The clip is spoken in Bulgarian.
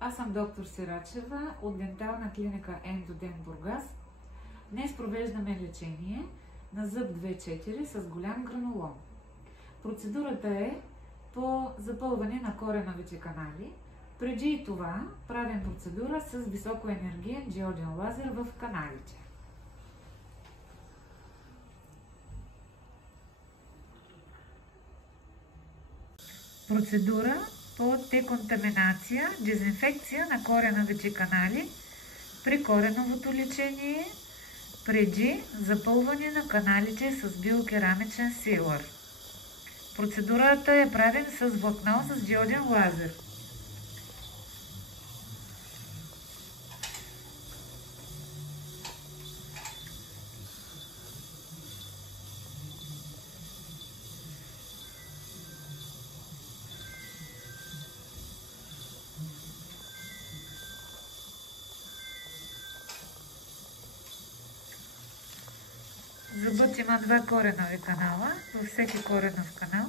Аз съм доктор Сирачева от дентална клиника Ендодент Бургас. Днес провеждаме лечение на зъб 2-4 с голям гранулом. Процедурата е по запълване на кореновите канали. Преди това правим процедура с високоенергиен диоден лазер в каналите. Процедура по деконтаминация, дезинфекция на кореновите канали при кореновото лечение преди запълване на каналите с биокерамичен силър. Процедурата е правим с влакно с диоден лазер. Зъбът има два коренови канала, във всеки коренов канал